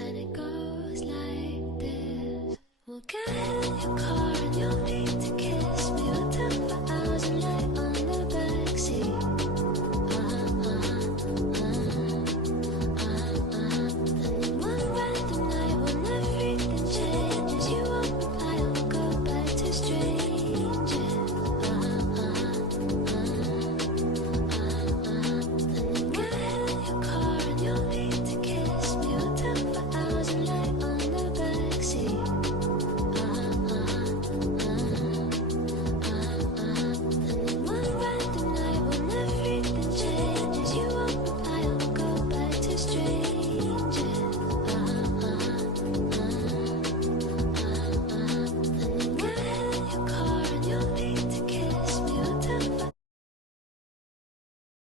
And it goes like this. We'll get in your car and you'll be